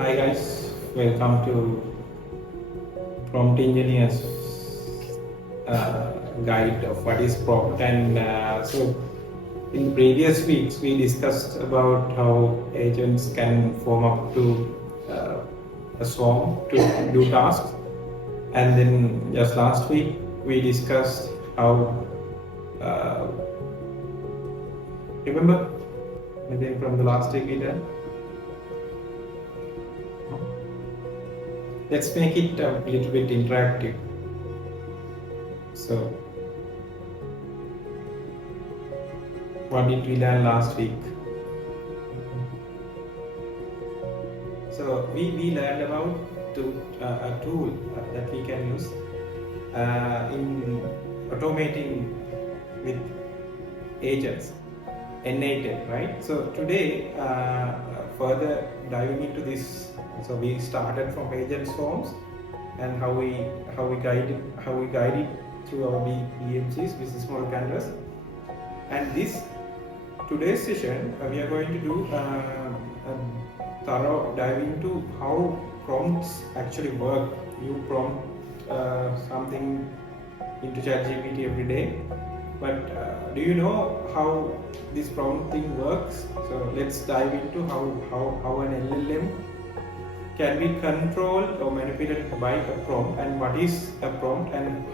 Hi guys, welcome to Prompt Engineers guide of what is prompt. And so in previous weeks we discussed about how agents can form up to a swarm to do tasks, and then just last week we discussed how remember maybe from the last week we did. Let's make it a little bit interactive. So, what did we learn last week? So, we learned about a tool that we can use in automating with agents, Iterate, right? So today, further diving into this, so we started from agent swarms and how we guide it through our BMCs, business model canvas. And today's session, we are going to do a thorough dive into how prompts actually work. You prompt something into ChatGPT every day, but do you know how this prompt thing works? So let's dive into how an LLM can be controlled or manipulated by a prompt, and what is a prompt, and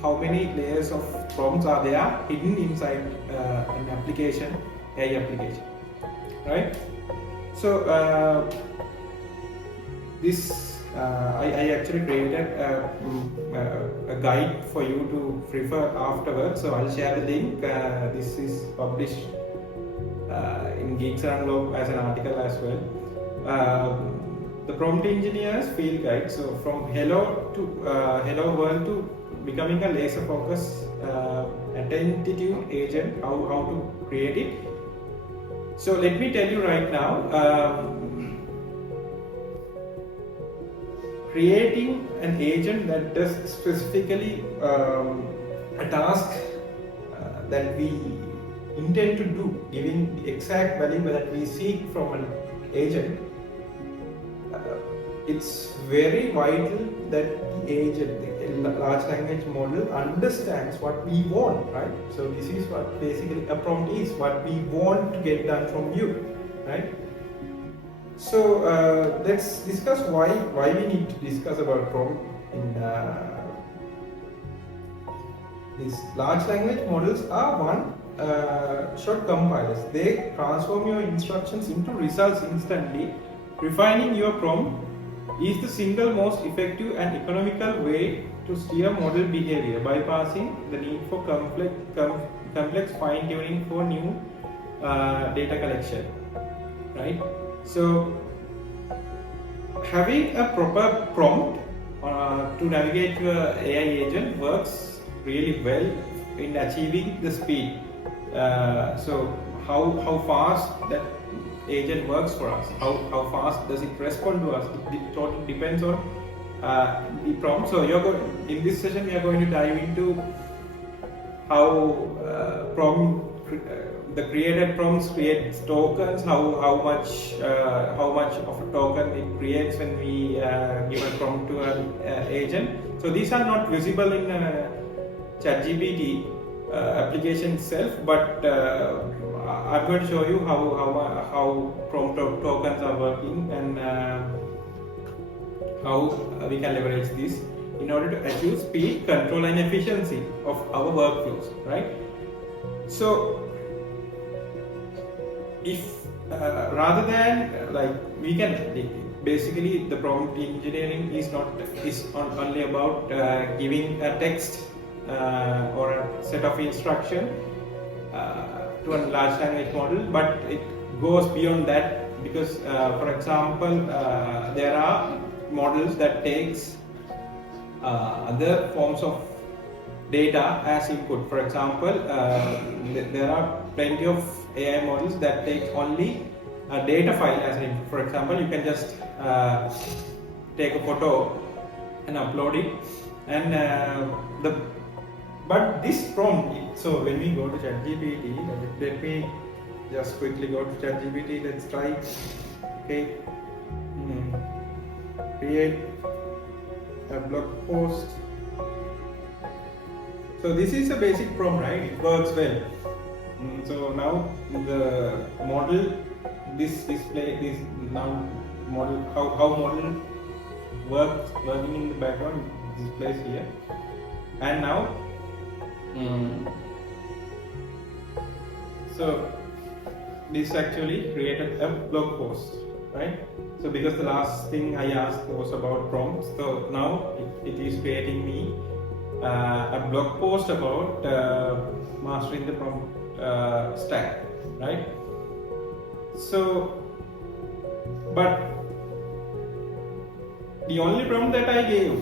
how many layers of prompts are there hidden inside an application, AI application, right? So I actually created a guide for you to refer afterwards, so I'll share the link. This is published in Geeks and Globe as an article as well. The prompt engineers field guide, so from hello world to becoming a laser focus attentive agent, how to create it. So let me tell you right now, creating an agent that does specifically a task that we intend to do, giving the exact value that we seek from an agent, it's very vital that the agent, the large language model, understands what we want, right? So this is what basically a prompt is, what we want to get done from you, right? So let's discuss why we need to discuss about prompt in these large language models are short compilers. They transform your instructions into results instantly. Refining your prompt is the single most effective and economical way to steer model behavior, bypassing the need for complex fine-tuning for new data collection, right? So having a proper prompt to navigate your AI agent works really well in achieving the speed. So how fast that agent works for us, how fast does it respond to us, it totally depends on the prompt. So in this session we are going to dive into how the created prompts creates tokens, how much of a token it creates when we give a prompt to an agent. So these are not visible in ChatGPT application itself, but I'm going to show you how prompt tokens are working and how we can leverage this in order to achieve speed, control and efficiency of our workflows, right? So if rather than we can basically, the prompt engineering is only about giving a text or a set of instruction to a large language model, but it goes beyond that, because for example there are models that takes other forms of data as input. For example, there are plenty of AI models that take only a data file as an input. For example, you can just take a photo and upload it, and but this prompt, so when we go to ChatGPT, let me just quickly go to ChatGPT, let's try. Okay. create a blog post. So this is a basic prompt, right? It works well. So now the model, this now model, how model working in the background displays here. And now so this actually created a blog post, right? So because the last thing I asked was about prompts, so now it is creating me a blog post about mastering the prompt stack, right? So, but the only prompt that I gave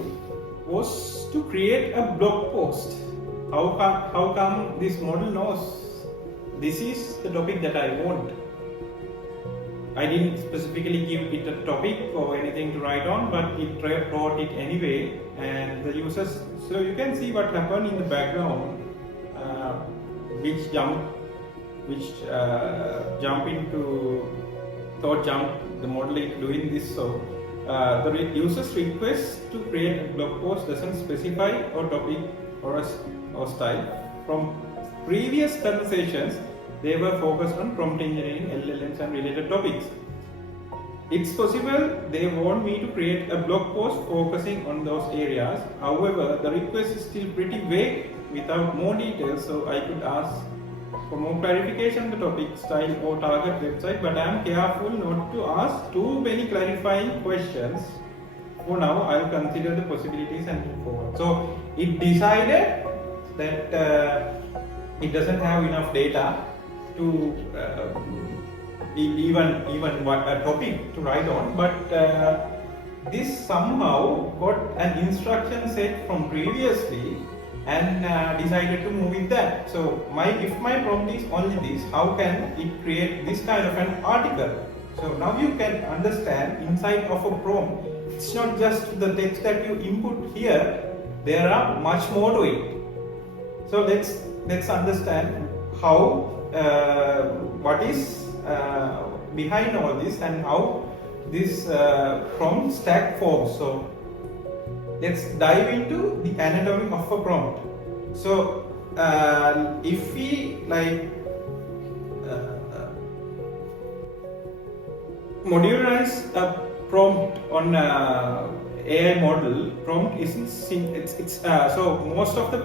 was to create a blog post. How come this model knows this is the topic that I want? I didn't specifically give it a topic or anything to write on, but it wrote it anyway, and the users. So you can see what happened in the background, which jump into the model is doing this. So the user's request to create a blog post doesn't specify a topic or style. From previous conversations, they were focused on prompt engineering, LLMs and related topics. It's possible they want me to create a blog post focusing on those areas. However, the request is still pretty vague without more details, so I could ask for more clarification on the topic, style or target website, but I am careful not to ask too many clarifying questions. For now, I'll consider the possibilities and move forward. So it decided that it doesn't have enough data to even what a topic to write on, but this somehow got an instruction set from previously and decided to move with that. So if my prompt is only this, how can it create this kind of an article? So now you can understand inside of a prompt, it's not just the text that you input here, there are much more to it. So let's understand how what is behind all this and how this prompt stack forms. So let's dive into the anatomy of a prompt. So if we modularize a prompt on AI model, prompt isn't so most of the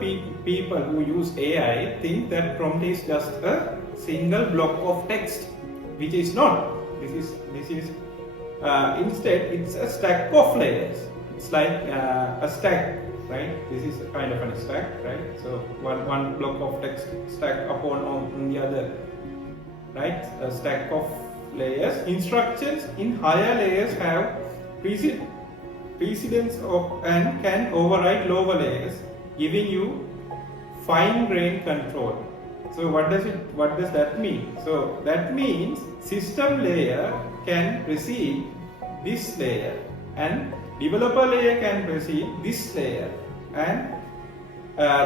people who use AI think that prompt is just a single block of text, which is not. This is instead it's a stack of layers. It's like a stack, right? This is kind of a stack, right? So one block of text stack upon on the other, right? A stack of layers. Instructions in higher layers have precedence of and can override lower layers, giving you fine-grained control. So what does that mean? So that means system layer can precede this layer, and developer layer can precede this layer, and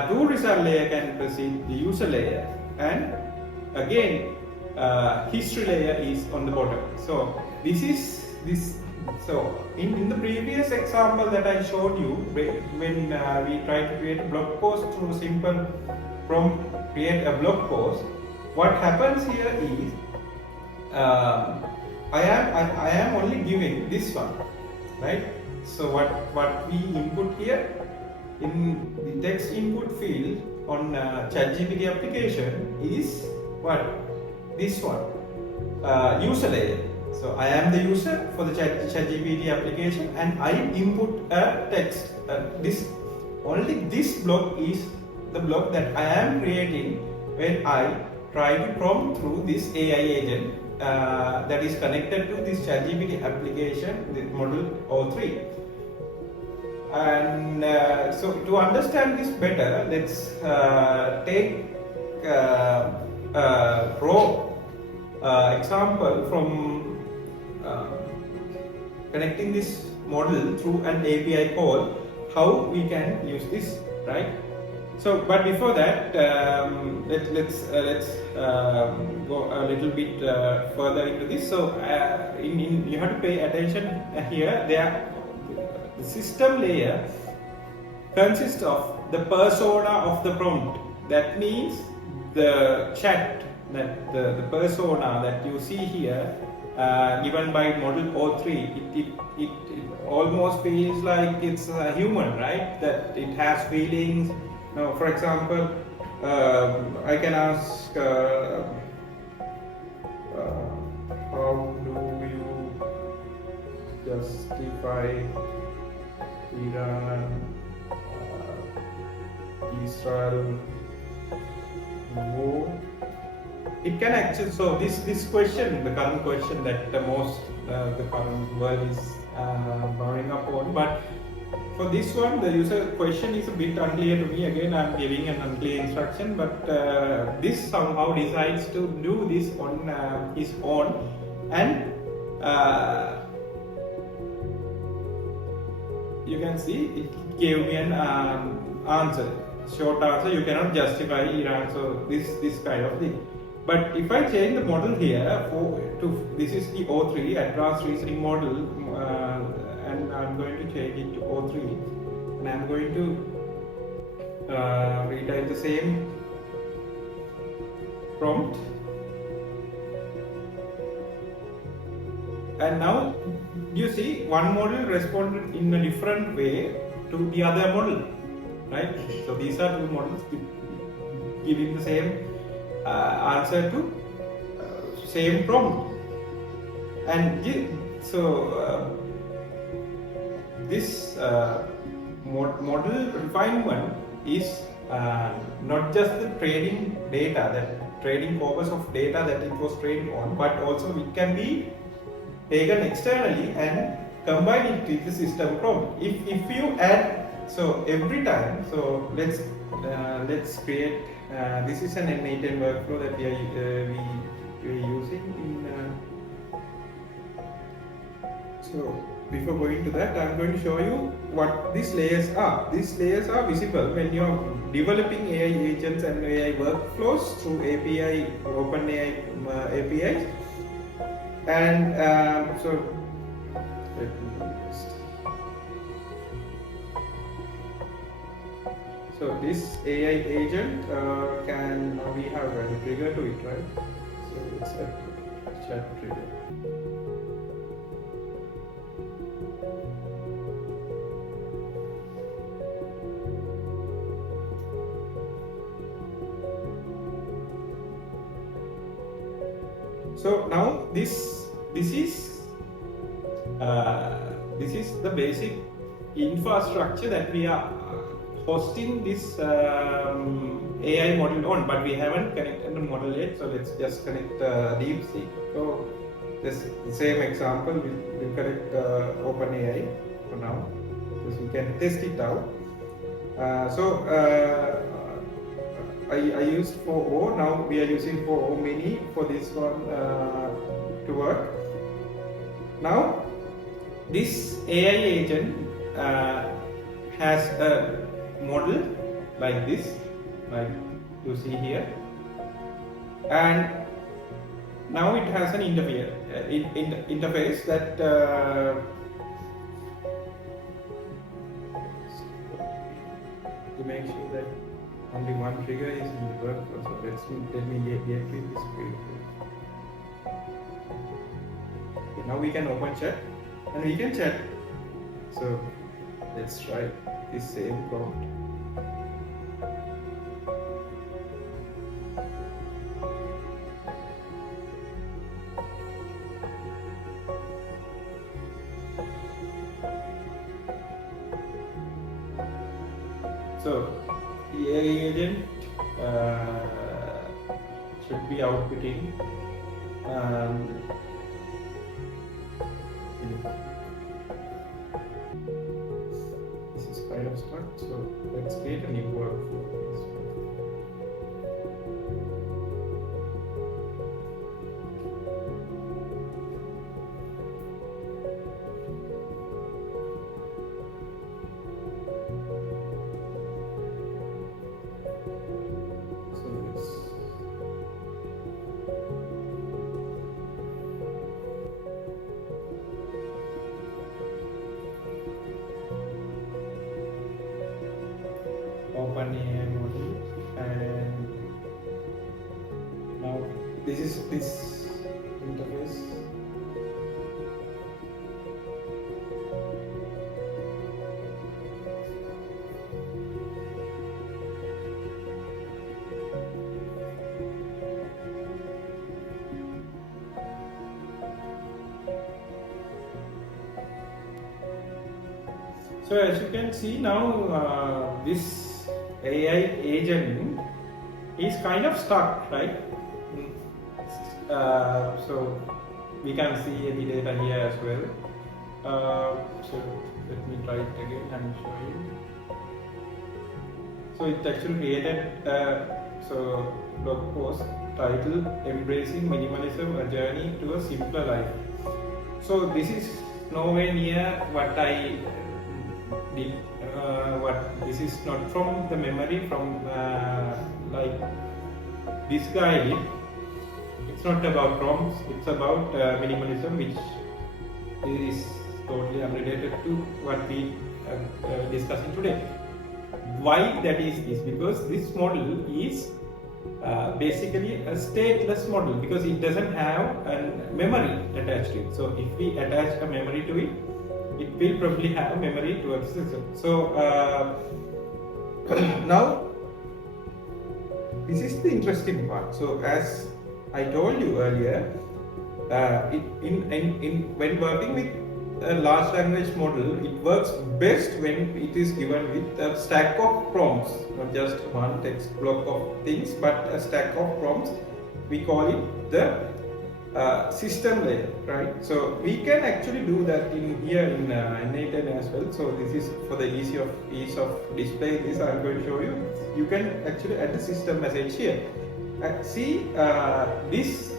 tool result layer can precede the user layer, and again history layer is on the bottom. So so in the previous example that I showed you, when we tried to create a blog post through simple prompt create a blog post, what happens here is I am only giving this one, right? So what we input here in the text input field on ChatGPT application is what? This one, user layer. So I am the user for the ChatGPT application, and I input a text. This block is the block that I am creating when I try to prompt through this AI agent that is connected to this ChatGPT application, the model O3. And so to understand this better, let's take a raw example from connecting this model through an API call, how we can use this, right? So, but before that, let's go a little bit further into this. So, you have to pay attention here. the system layer consists of the persona of the prompt. That means the chat, that the persona that you see here, given by model O3, it almost feels like it's a human, right? That it has feelings. Now, for example, I can ask, how do you justify Iran, Israel war? It can actually, so this question, the current question that the current world is bowing upon, but for this one, the user question is a bit unclear to me. Again, I'm giving an unclear instruction, but this somehow decides to do this on his own, and you can see it gave me an answer, short answer. You cannot justify Iran, so this kind of thing. But if I change the model here this is the O3 advanced reasoning model, and I'm going to change it to O3, and I'm going to retype the same prompt, and now you see one model responded in a different way to the other model, right? So these are two models giving the same answer to same prompt, and this model refinement is not just the training data, that training corpus of data that it was trained on, but also it can be taken externally and combine it with the system prompt. If you add, so every time, so let's create. This is an N8N workflow that we are using in. So before going to that, I'm going to show you what these layers are. These layers are visible when you're developing AI agents and AI workflows through API, OpenAI APIs. And so let me just. So this AI agent can, now we have a trigger to it, right? So it's a chat trigger. So now this is the basic infrastructure that we are hosting this AI model on, but we haven't connected the model yet. So let's just connect DeepSeek. So this the same example, we'll connect OpenAI for now, because we can test it out. I used 4O, now we are using 4O mini for this one to work. Now this AI agent has a model like this, like you see here, and now it has an interface that to make sure that only one trigger is in the workflow. So let me get rid this trigger. Okay, now we can open chat and we can chat. So let's try this same prompt. So the AI agent should be outputting this is kind of stuck, so let's create a new workflow. OpenAI model, and now this is this interface. So as you can see now, this AI agent is kind of stuck, right? So we can see any data here as well. So let me try it again and show you. So it actually created so blog post titled "Embracing Minimalism: A Journey to a Simpler Life." So this is nowhere near what I did. This is not from the memory from like this guy did. It's not about prompts. It's about minimalism, which is totally unrelated to what we discussing today. Why that is because this model is basically a stateless model because it doesn't have a memory attached to it. So if we attach a memory to it, it will probably have memory towards the system. So now this is the interesting part. So as I told you earlier, when working with a large language model, it works best when it is given with a stack of prompts, not just one text block of things, but a stack of prompts. We call it the system layer, right? So we can actually do that in here in N8N as well. So this is for the ease of display. This I'm going to show you. You can actually add the system message here. See, this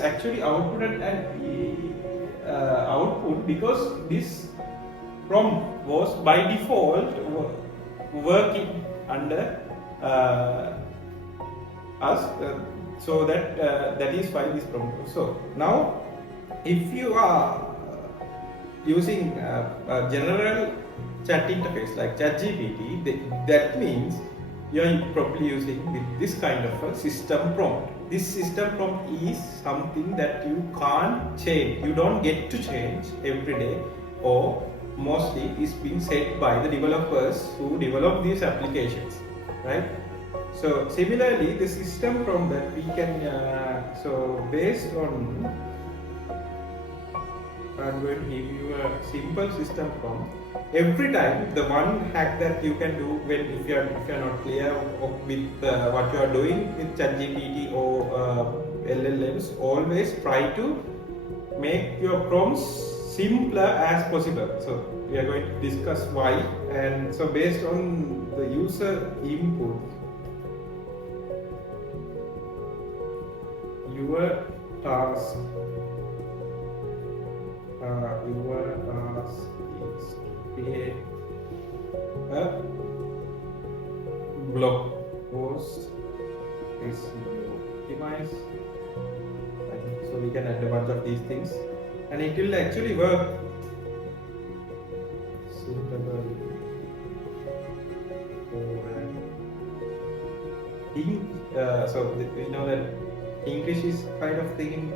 actually outputted an output because this prompt was by default working under us. So that is why this prompt. So now, if you are using a general chat interface like ChatGPT, that means you are probably using with this kind of a system prompt. This system prompt is something that you can't change. You don't get to change every day, or mostly is being set by the developers who develop these applications, right? So similarly, the system prompt that we can so based on, I'm going to give you a simple system prompt. Every time, the one hack that you can do when if you are not clear with what you are doing with ChatGPT or LLMs, always try to make your prompts simpler as possible. So we are going to discuss why, and so based on the user input, your task is to create a blog post SEO optimize. So we can add a bunch of these things, and it will actually work. Suitable for so we know that English is kind of thing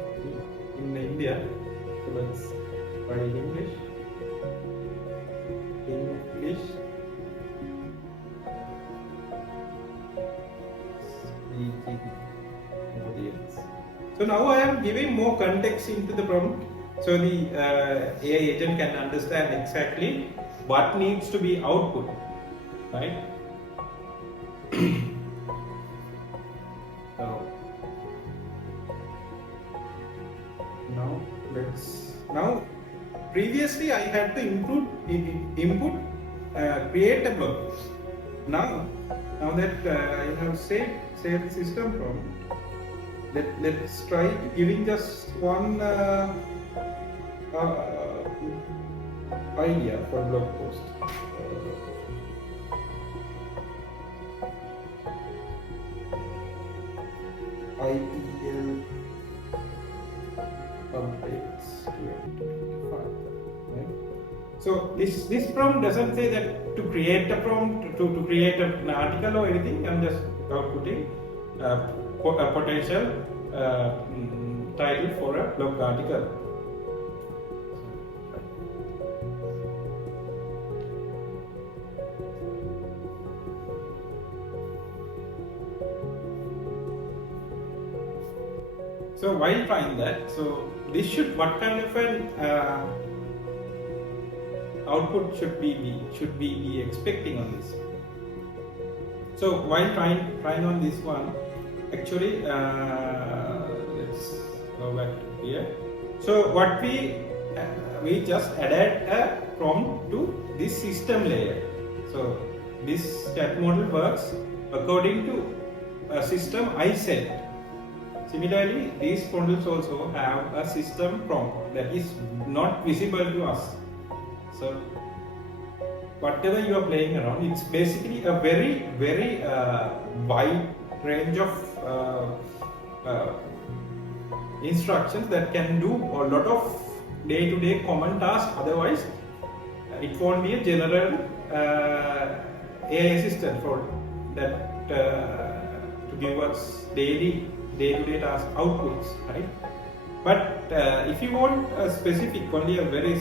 in India. So let's try English. Speaking audience. So now I am giving more context into the prompt, so the AI agent can understand exactly what needs to be output, right? So now previously I had to input create a blog. Now that I have saved the system prompt, let's try giving just one idea for blog post. IPL updates 2025, right? So this prompt doesn't say that to create a prompt, to create an article or anything. I'm just outputting a potential title for a blog article. So while trying that, so this should, what kind of an output should we be expecting on this? So while trying on this one, actually let's go back to here. So what we just added a prompt to this system layer. So this chat model works according to a system I set. Similarly, these models also have a system prompt that is not visible to us. So whatever you are playing around, it's basically a very wide range of instructions that can do a lot of day-to-day common tasks. Otherwise, it won't be a general AI assistant for that to give us day-to-day task outputs, right? But if you want a specific, only a very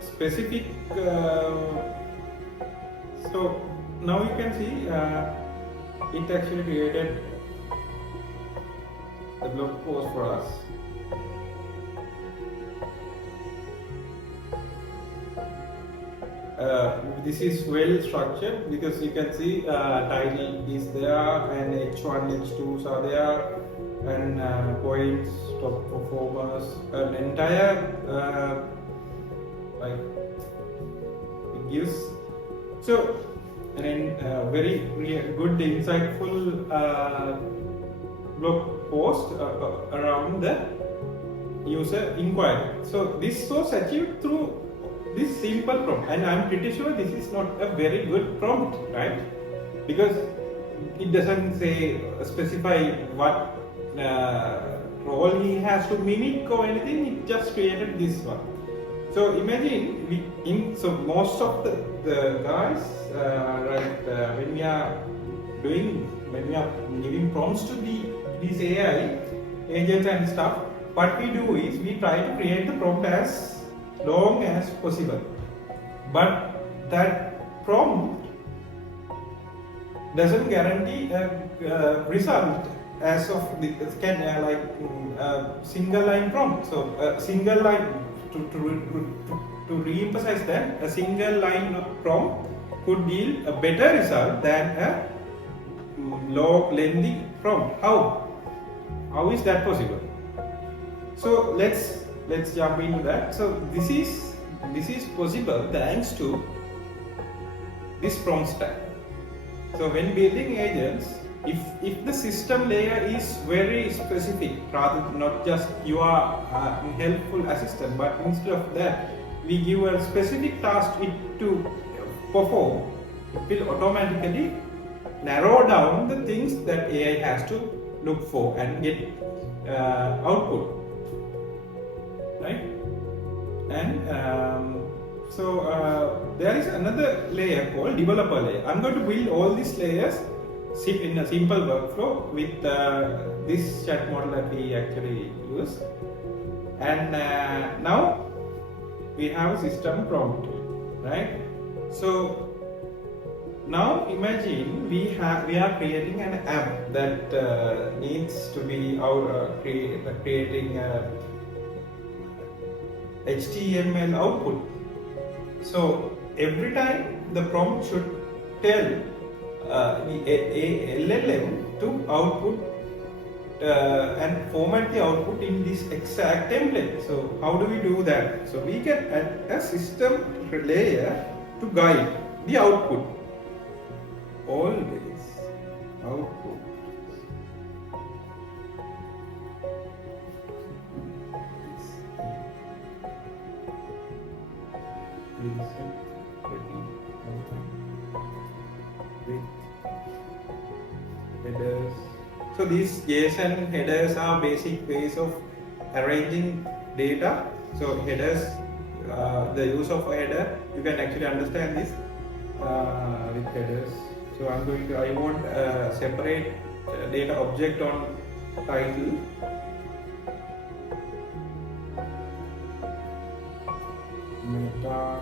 specific, so now you can see it actually created the blog post for us. This is well structured because you can see title is there and H1, H2s are there, and points, top performers, an entire like it gives. So and very good insightful blog post around the user inquiry. So this was achieved through this simple prompt, and I'm pretty sure this is not a very good prompt, right? Because it doesn't specify what role he has to mimic or anything. It just created this one. So imagine so most of the guys when we are giving prompts to these AI agents and stuff, what we do is we try to create the prompt as long as possible, but that prompt doesn't guarantee a result as of the single line prompt. So a single line, to re-emphasize that, a single line of prompt could yield a better result than a long lengthy prompt. How is that possible? So let's jump into that. So this is possible thanks to this prompt stack. So when building agents, if the system layer is very specific, rather not just you are helpful assistant, but instead of that we give a specific task it to perform, it will automatically narrow down the things that AI has to look for and get output, right? And so there is another layer called developer layer. I'm going to build all these layers in a simple workflow with this chat model that we actually use. And now we have a system prompt, right? So now imagine we are creating an app that needs to be creating HTML output. So every time the prompt should tell a LLM to output and format the output in this exact template. So how do we do that? So we can add a system layer to guide the output. Always output. Headers. So these JSON headers are basic ways of arranging data. So headers the use of a header, you can actually understand this with headers. So I want a separate data object on title. Meta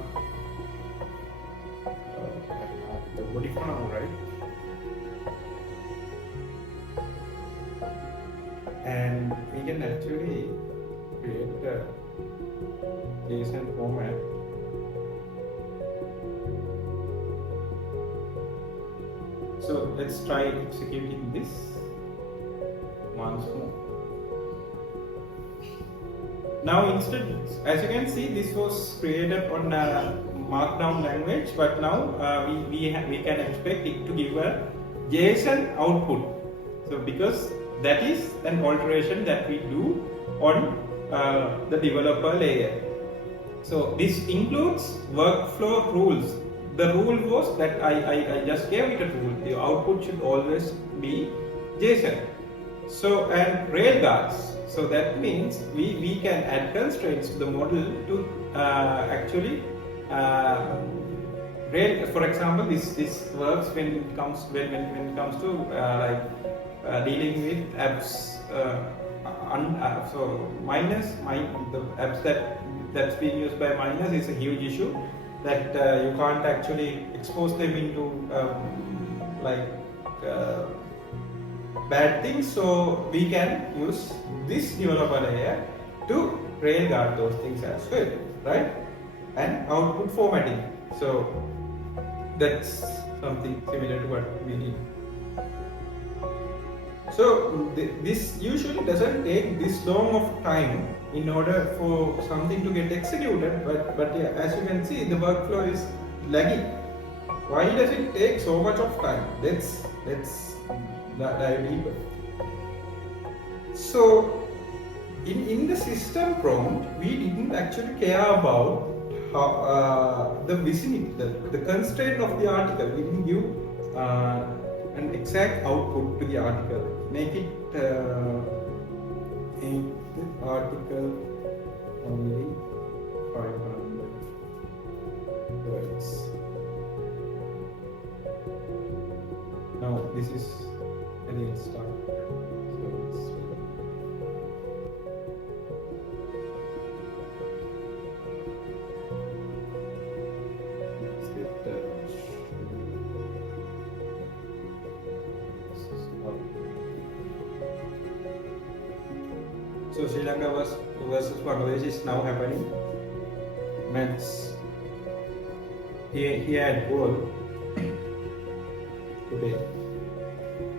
the body for now, right? And we can actually create a JSON format. So let's try executing this once more. Now instead, as you can see, this was created on a markdown language, but now we can expect it to give a JSON output. So because that is an alteration that we do on the developer layer. So this includes workflow rules. The rule was that I just gave it a rule. The output should always be JSON. So, and railguards. So that means we can add constraints to the model to actually for example, this works when it comes to dealing with apps. So the apps that's being used by minors is a huge issue that you can't actually expose them into bad things. So we can use this developer layer to railguard those things as well, right? And output formatting. So that's something similar to what we need. So this usually doesn't take this long of time in order for something to get executed, but yeah, as you can see, the workflow is laggy. Why does it take so much of time? Let's dive deeper. So in the system prompt, we didn't actually care about how, the vicinity, the constraint of the article. We didn't give an exact output to the article. Make it article only 500 words. Now this is again start. So Sri Lanka versus Bangladesh is now happening. Match here at goal today.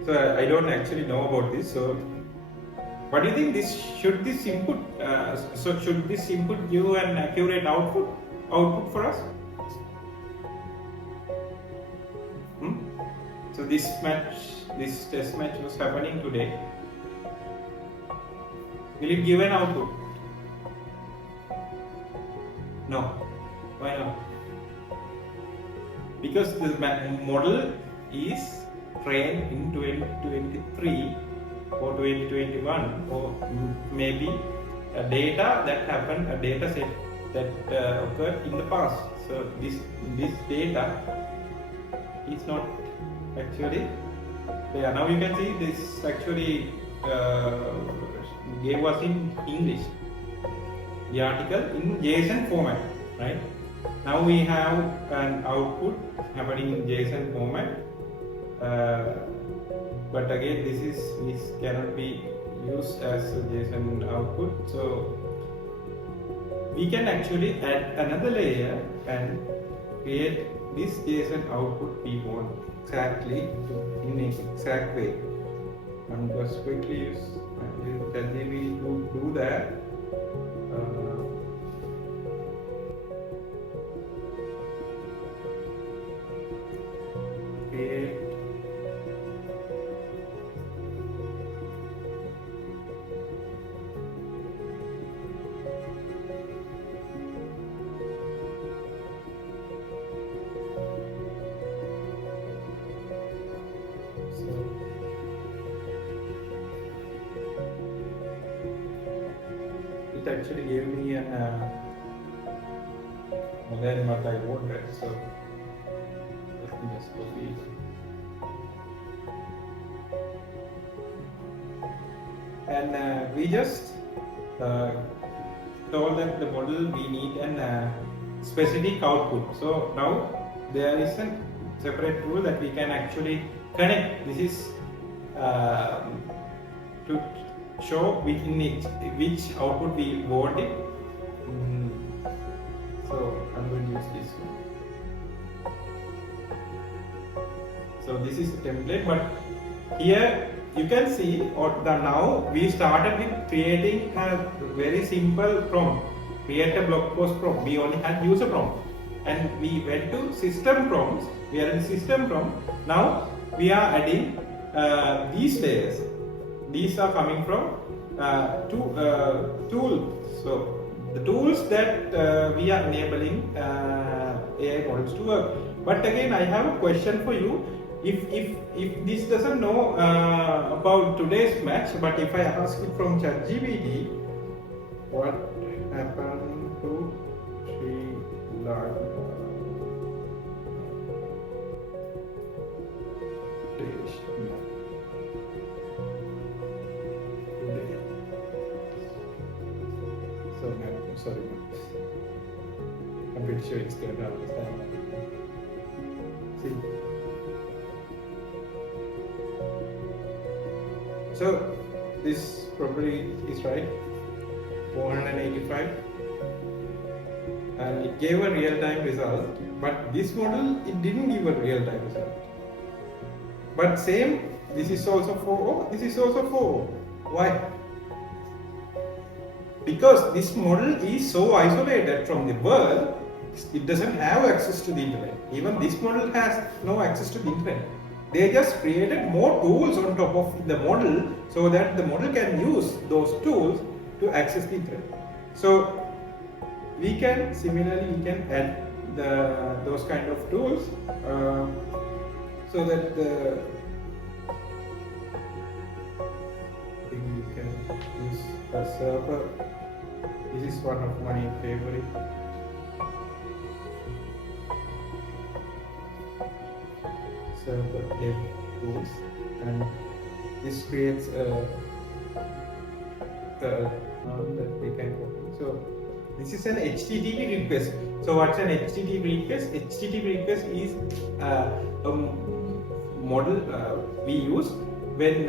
So I don't actually know about this. So what do you think? Should this input give an accurate output for us? So this test match was happening today. Will it give an output? No. Why not? Because the model is trained in 2023 or 2021, or maybe a data that happened, a data set that occurred in the past. So this data is not actually there. Now you can see this actually gave us in English the article in JSON format, right? Now we have an output happening in JSON format, but again this cannot be used as a JSON output. So we can actually add another layer and create this JSON output we want exactly in an exact way. I'm just quickly use Attendees to do that. Create it actually gave me an than what I wanted. So let me just copy it. And we just told that the model we need an specific output. So now there is a separate tool that we can actually connect. This is to show which output we want it. So I'm going to use this one. So this is the template, but here you can see now we started with creating a very simple prompt, create a blog post prompt. We only had user prompt, and we went to system prompts. We are in system prompt. Now we are adding these layers. These are coming from tools. So the tools that we are enabling AI models to work. But again, I have a question for you. If this doesn't know about today's match, but if I ask it from ChatGPT, what happened to Sri Lanka? Sorry, I'm pretty sure it's going to understand. See. So this probably is right, 485, and it gave a real-time result, but this model, it didn't give a real-time result. But same, this is also 4, this is also 4. Why? Because this model is so isolated from the world, it doesn't have access to the internet. Even this model has no access to the internet. They just created more tools on top of the model so that the model can use those tools to access the internet. So we can add those kind of tools so that you can use a server. This is one of my favorite. Server dev tools, and this creates a that we can copy. So this is an HTTP request. So what's an HTTP request? HTTP request is a model we use when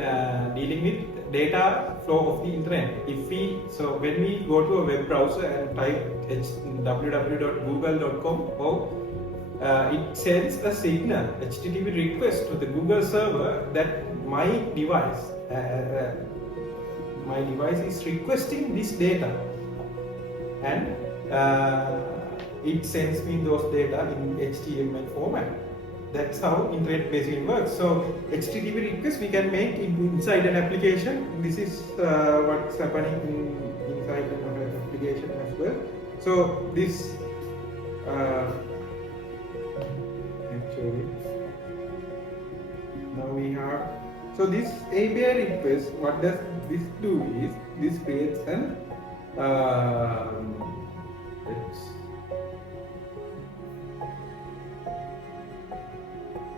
dealing with data flow of the internet. When we go to a web browser and type www.google.com, it sends a signal, HTTP request to the Google server that my device is requesting this data, and it sends me those data in HTML format. That's how internet basically works. So HTTP request we can make inside an application. This is what's happening inside an application as well. So this actually now we have. So this API request, what does this do is this creates an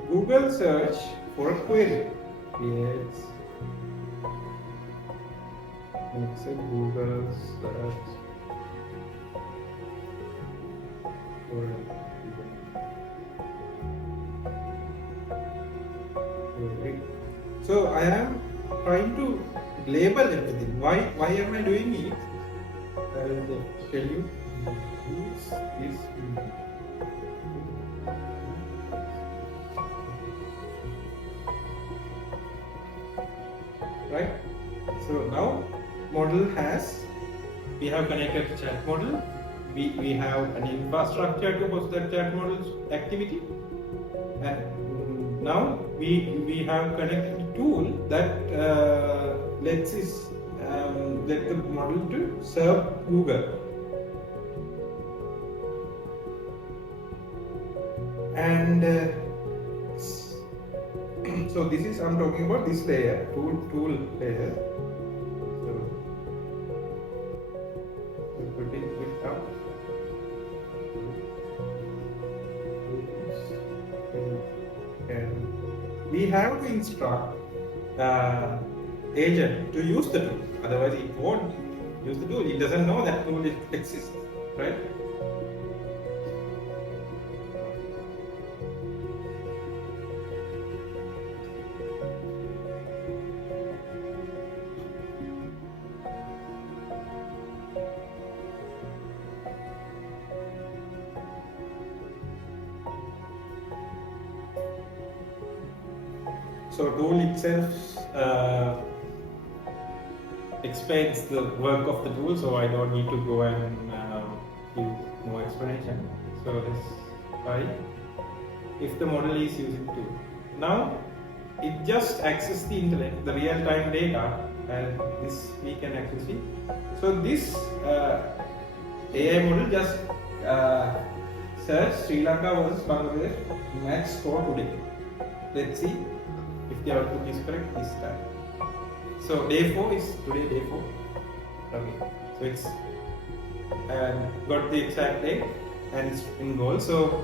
Google search for a query. Creates a Google search for a query. So I am trying to label everything. Why am I doing it? I will tell you. This is right. So now model we have connected to chat model. We have an infrastructure to host that chat model's activity, and now we have connected a tool that let the model to serve Google. And so this is, I'm talking about this layer, tool layer. So we put it up. we have to instruct agent to use the tool. Otherwise, it won't use the tool. It doesn't know that tool exists, right? So tool itself explains the work of the tool, so I don't need to go and give more explanation. So let's try if the model is using tool. Now it just accesses the internet, the real-time data, and this we can actually see. So this AI model just search Sri Lanka versus Bangladesh match score today. Let's see if the output is correct this time. So day 4 is today, day 4. Okay, so it's got the exact day and it's in goal. So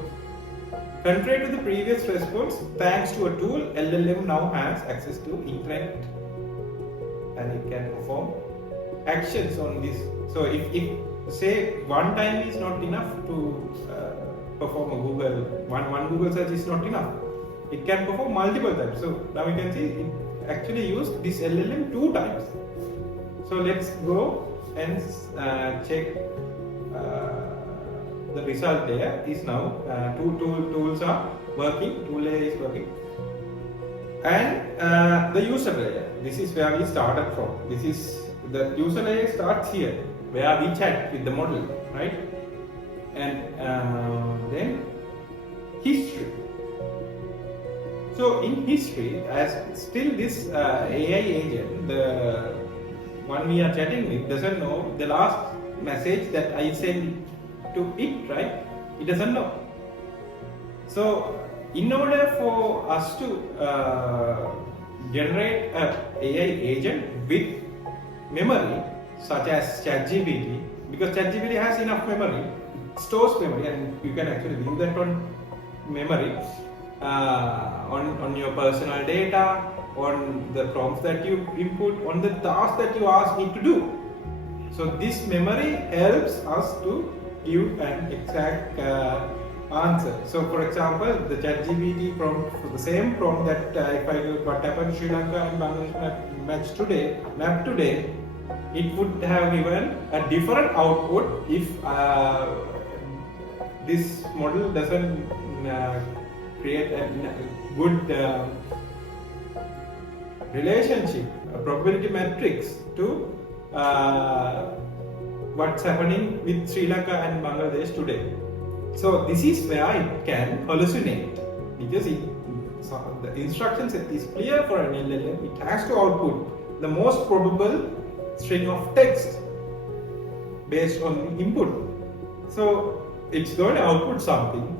contrary to the previous response, thanks to a tool, LLM now has access to internet and it can perform actions on this. So if say one time is not enough to perform a Google, one Google search is not enough, it can perform multiple times. So now you can see it actually used this LLM 2 times. So let's go and check the result. There is now two tools are working, tool layer is working, and the user layer. This is where we started from. This is the user layer starts here, where we chat with the model, right? And then history. So in history, as still this AI agent, the one we are chatting with, doesn't know the last message that I sent to it, right? It doesn't know. So in order for us to generate an AI agent with memory, such as ChatGPT, because ChatGPT has enough memory, it stores memory, and you can actually view that on memory. On your personal data, on the prompts that you input, on the task that you ask it to do. So this memory helps us to give an exact answer. So for example, the ChatGPT prompt, for the same prompt that if I do what happened Sri Lanka and Bangladesh map today, it would have given a different output if this model doesn't create a good relationship, a probability matrix to what's happening with Sri Lanka and Bangladesh today. So this is where it can hallucinate, because the instruction set is clear for an LLM. It has to output the most probable string of text based on the input. So it's going to output something.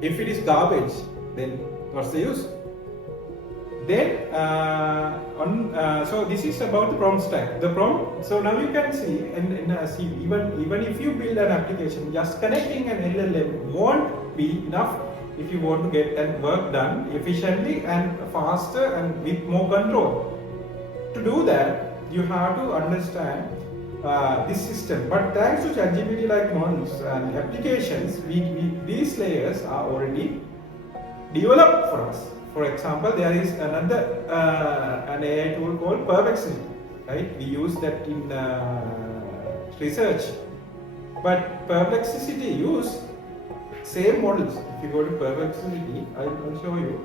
If it is garbage, then what's the use? Then so this is about the prompt stack. The prompt. So now you can see and see even if you build an application, just connecting an LLM won't be enough if you want to get that work done efficiently and faster and with more control. To do that, you have to understand this system. But thanks to ChatGPT like models and applications, these layers are already developed for us. For example, there is another an AI tool called Perplexity, right? We use that in research. But Perplexity use same models. If you go to Perplexity, I'll show you.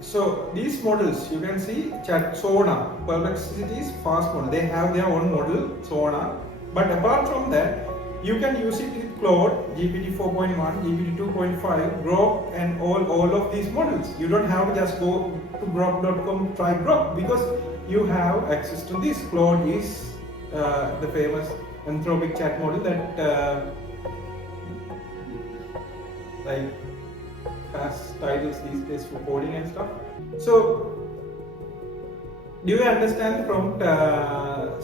So these models, you can see Sona, Perplexity is fast model. They have their own model, Sona. But apart from that, you can use it with Claude, GPT 4.1, GPT 2.5, Grok, and all of these models. You don't have to just go to grok.com, try Grok, because you have access to this. Claude is the famous anthropic chat model that like has titles these days for coding and stuff. So Do you understand the prompt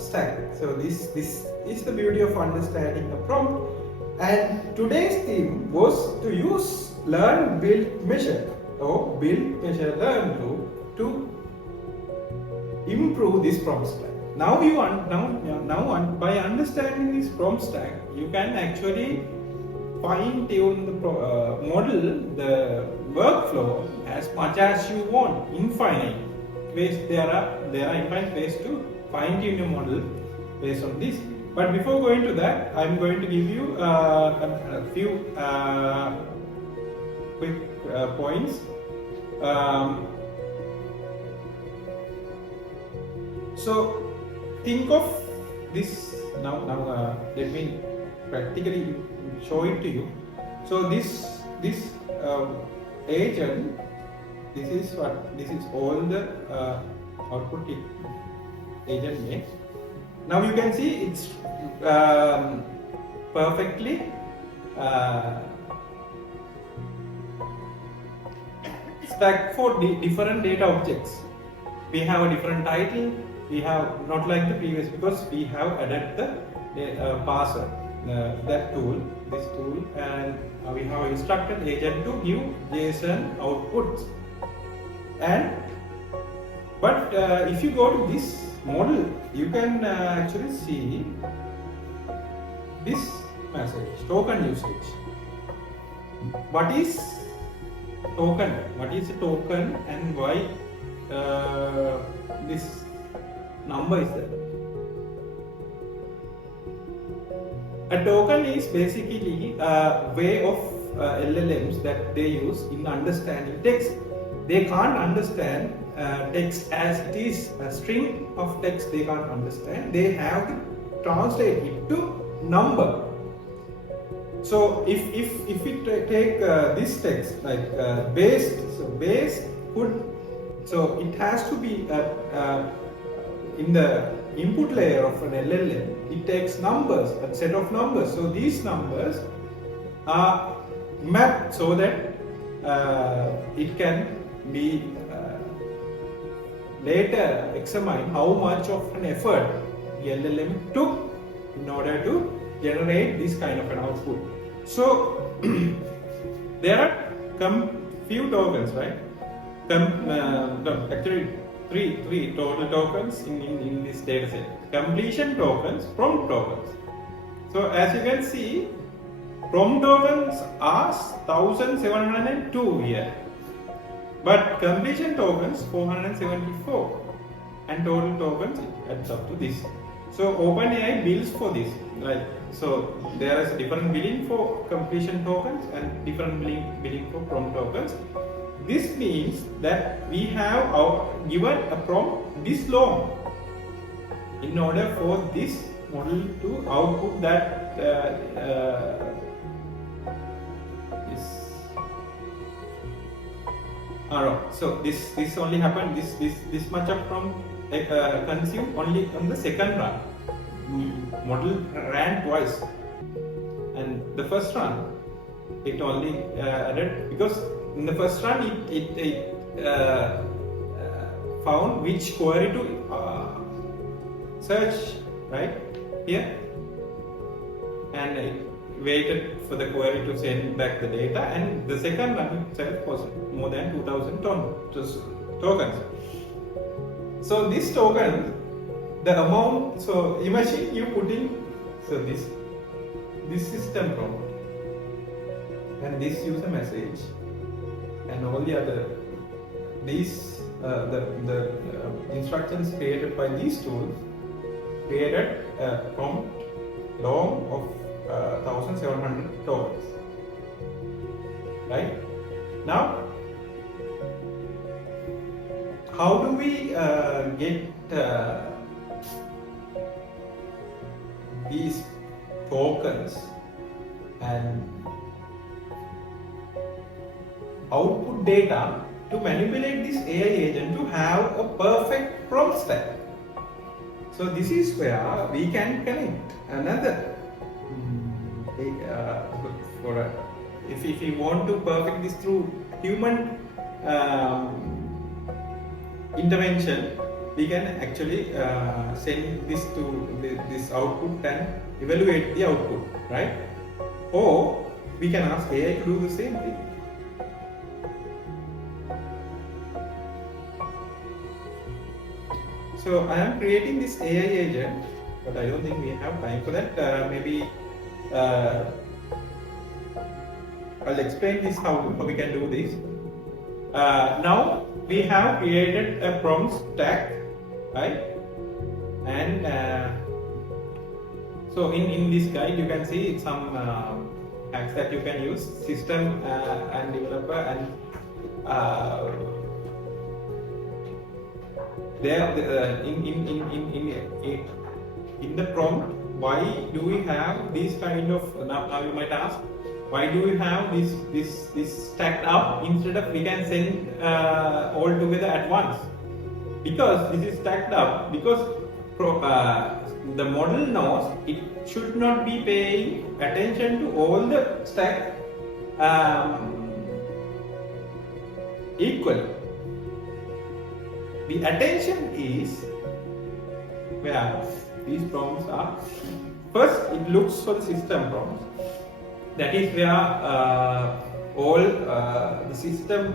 stack? So this is the beauty of understanding a prompt. And today's theme was to use learn, build, measure, or build, measure, learn to improve this prompt stack. Now by understanding this prompt stack, you can actually fine tune the model, the workflow as much as you want. Infinite ways there are infinite ways to fine tune your model based on this. But before going to that, I'm going to give you a few quick points. So think of this now. Let me practically show it to you. So this agent, this is all the output agent makes. Now you can see it's perfectly stacked for different data objects. We have a different title. We have not like the previous because we have added the parser, that tool, this tool, and we have instructed agent to give JSON outputs. But if you go to this model, you can actually see this message, token usage. What is token? What is a token, and why this number is there? A token is basically a way of LLMs that they use in understanding text. They can't understand text as it is. A string of text they can't understand. They have to translate it to number. So if we take this text like base, so base could, so it has to be in the input layer of an LLM. It takes numbers, a set of numbers. So these numbers are mapped so that it can be later examine how much of an effort the LLM took in order to generate this kind of an output. So there are few tokens, right? Actually three total tokens in this data set. Completion tokens, prompt tokens. So as you can see, prompt tokens are 1702 here. But completion tokens 474, and total tokens it adds up to this. So OpenAI builds for this, right? So there is a different billing for completion tokens and different billing for prompt tokens. This means that we have given a prompt this long in order for this model to output that so this only happened, this much of prompt consumed only on the second run. Model ran twice, and the first run it only added, because in the first run it found which query to search right here, and it waited for the query to send back the data, and the second run itself was more than 2000 tokens. So this token, the amount, so imagine you put in, so this system prompt and this user message and all the other, these the instructions created by these tools created a prompt long of 1700 tokens. Right? Now, how do we get these tokens and output data to manipulate this AI agent to have a perfect prompt stack? So this is where we can connect another if we want to perfect this through human intervention, we can actually send this to this output and evaluate the output, right? Or we can ask AI to do the same thing. So I am creating this AI agent, but I don't think we have time for that. Maybe I'll explain this how we can do this. Now we have created a prompt stack, right? And so in this guide you can see some hacks that you can use, system and developer, and there in the prompt, why do we have these kind of, now you might ask, why do we have this stacked up instead of we can send all together at once? Because this is stacked up, because the model knows it should not be paying attention to all the stack equally. The attention is where these prompts are. First, it looks for the system prompts. That is where all the system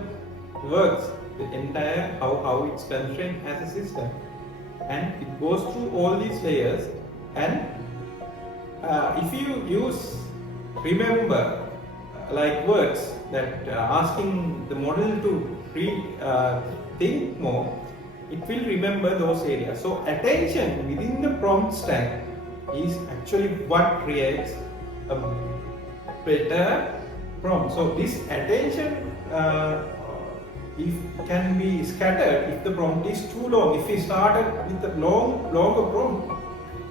works, the entire how it's constrained as a system, and it goes through all these layers. And if you remember like words that asking the model to think more, it will remember those areas. So attention within the prompt stack is actually what creates a better prompt. So this attention if can be scattered if the prompt is too long. If we started with a longer prompt,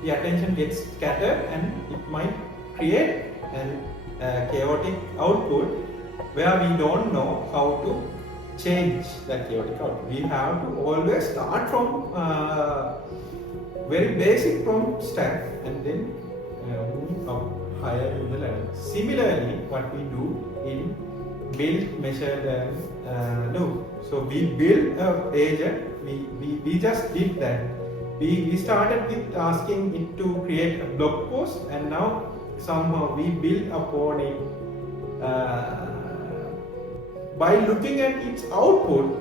the attention gets scattered and it might create a chaotic output where we don't know how to change that chaotic output. We have to always start from very basic prompt stack and then move up higher in the ladder. Similarly, what we do in build, measure, and loop. So we build an agent. We just did that. We started with asking it to create a blog post, and now somehow we build upon it. By looking at its output,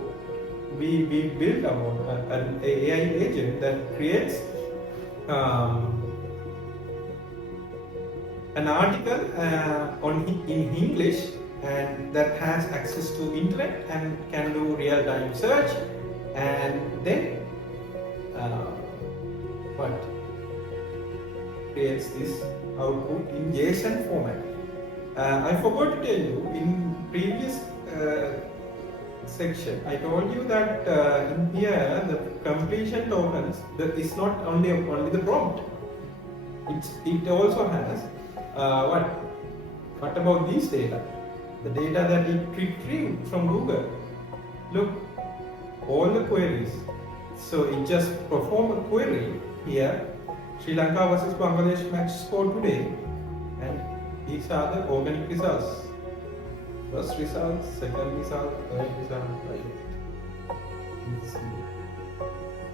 we build an AI agent that creates an article in English, and that has access to internet and can do real-time search, and then what creates this output in JSON format. I forgot to tell you in previous section, I told you that in here the completion tokens is not only the prompt. It also has what about these data? The data that it retrieved from Google. Look, all the queries. So it just perform a query here, Sri Lanka versus Bangladesh match score today, and these are the organic results. First result, second result, third result, right?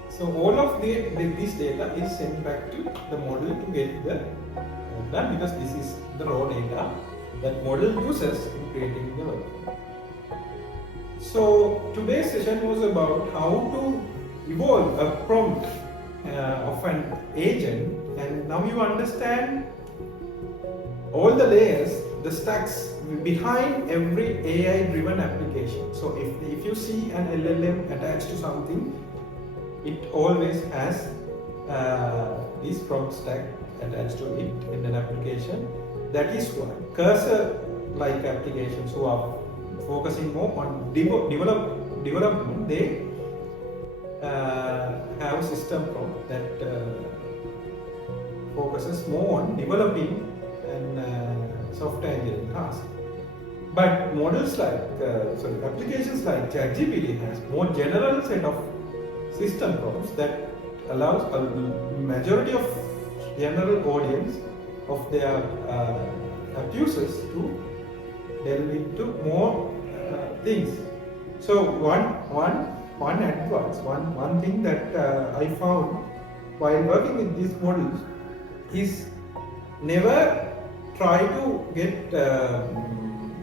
So all of this data is sent back to the model to get the done, because this is the raw data that model uses in creating the workflow. So today's session was about how to evolve a prompt of an agent, and now you understand all the layers, the stacks behind every AI-driven application. So if you see an LLM attached to something, it always has this prompt stack attached to it in an application. That is why cursor-like applications who are focusing more on development, they have a system prompt that focuses more on developing and software engineering tasks. But models like, applications like ChatGPT has more general set of system prompts that allows a majority of general audience of their app users to delve into more things. So one one advice, one thing that I found while working with these models is never try to get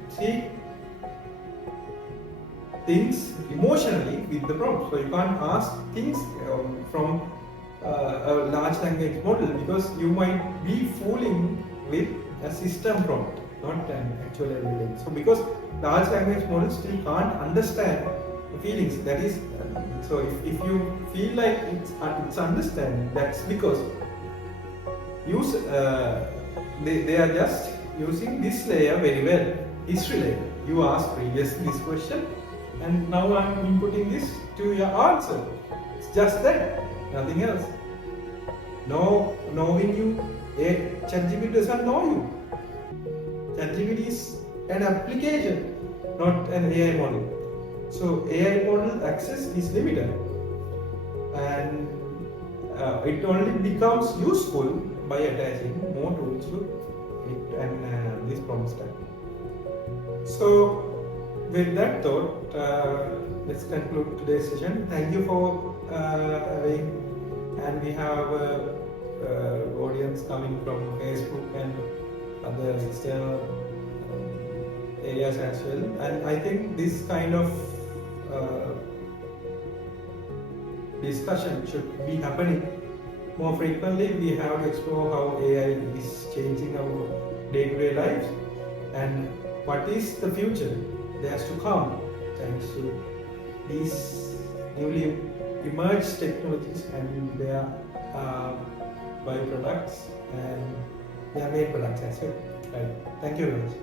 see things emotionally with the prompt. So you can't ask things from a large language model, because you might be fooling with a system prompt, not an actual everything. So because large language models still can't understand the feelings, that is, so if you feel like it's understanding, that's because they are just using this layer very well, history layer. You asked previously this question, and now I'm inputting this to your answer. It's just that, nothing else. No, knowing you, ChatGPT doesn't know you. ChatGPT is an application, not an AI model. So AI model access is limited, and it only becomes useful by attaching more tools to it and this prompt stack. So with that thought, let's conclude today's session. Thank you for having, and we have audience coming from Facebook and other external areas as well. And I think this kind of discussion should be happening more frequently. We have to explore how AI is changing our day-to-day lives, and what is the future that has to come thanks to these newly emerged technologies and their byproducts and their main products as well. Right. Thank you very much.